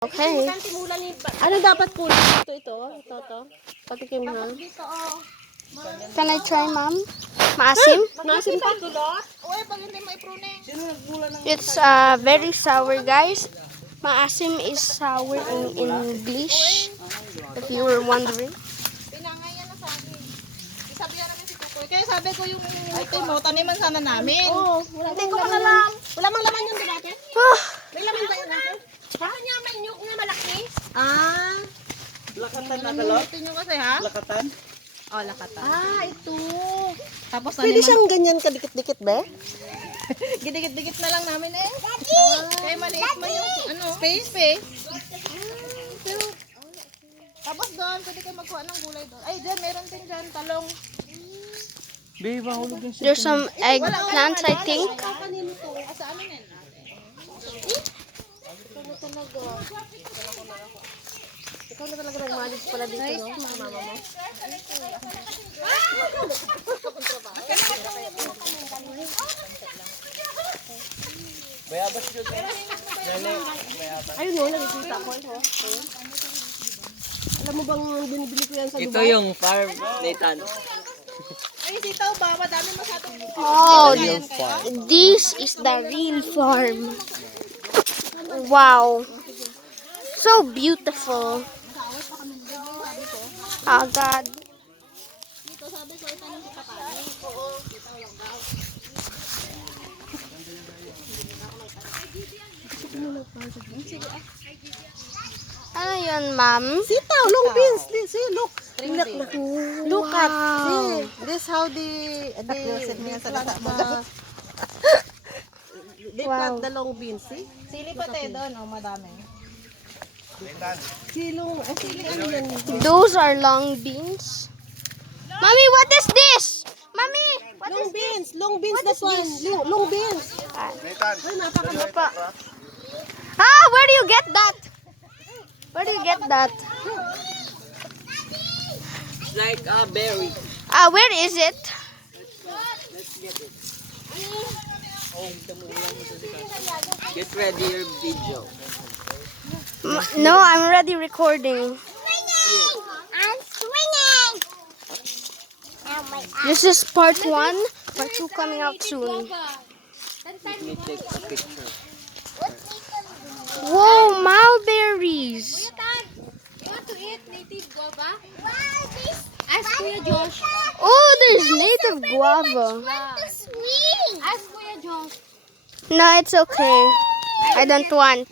Okay. Ano dapat kunin dito? Ito. Patikim ha. Can I try, Mom? Maasim? Maasim pa? It's very sour, guys. Maasim is sour in English, if you were wondering. Pinangayan na sabi. Isabihan namin si Kukoy. Kaya sabi ko yung ito mo, taniman sana namin. Oo. Hindi ko man alam. Wala mang laman yung dati. May laman ba yun natin? Ano niya may nyug na malaki? Ah. Lakatan na kalot? Ito nyo kasi ha? Lakatan? Oh, lakatan. Ah, ito. Tapos Pwede taniman. siyang ganyan kadikit-dikit ba? Gidikit-dikit na lang namin eh. Kaya maliit mo yung ano, space. Tapos doon, pwede kayo magkuha ng gulay doon. Ay, dyan, meron din dyan, talong. Babe, mahulog yung There's some eggplants, I think. Kanino to? Sa amin yan. Ikaw na talaga nagmalig pala dito, no? Mama mo. bayabas yun. Ayun o, nakikita ko. Ayun. Alam mo bang binibili ko yan sa Ito Dubai? yung farm, Nathan. Ay, sitaw ba? Madami masyadong Oh, this is the real farm. Wow. So beautiful. Oh, God. Ano yun, Ma'am? Sitaw, long beans. See, look. Look at. Wow. See, this how they plant the long beans, see? sili pati doon, oh, madami. Sili ano yan? Those are long beans. Mommy, what is this? Mommy, what Long is beans, long beans, that one. Long beans. Ay, napakaganda pa. Ah, where do you get that? Where do you get that? It's like a berry. Where is it? Get ready your video. No, I'm already recording. I'm swinging. Oh my God. This is part 1. Part 2 coming out soon. Let me take a picture. Whoa, mulberries. You want to eat native guava? Wow, this. Ask Kuya Josh. Oh, there's native guava. To swing. Ask Kuya Josh. No, it's okay. I don't want.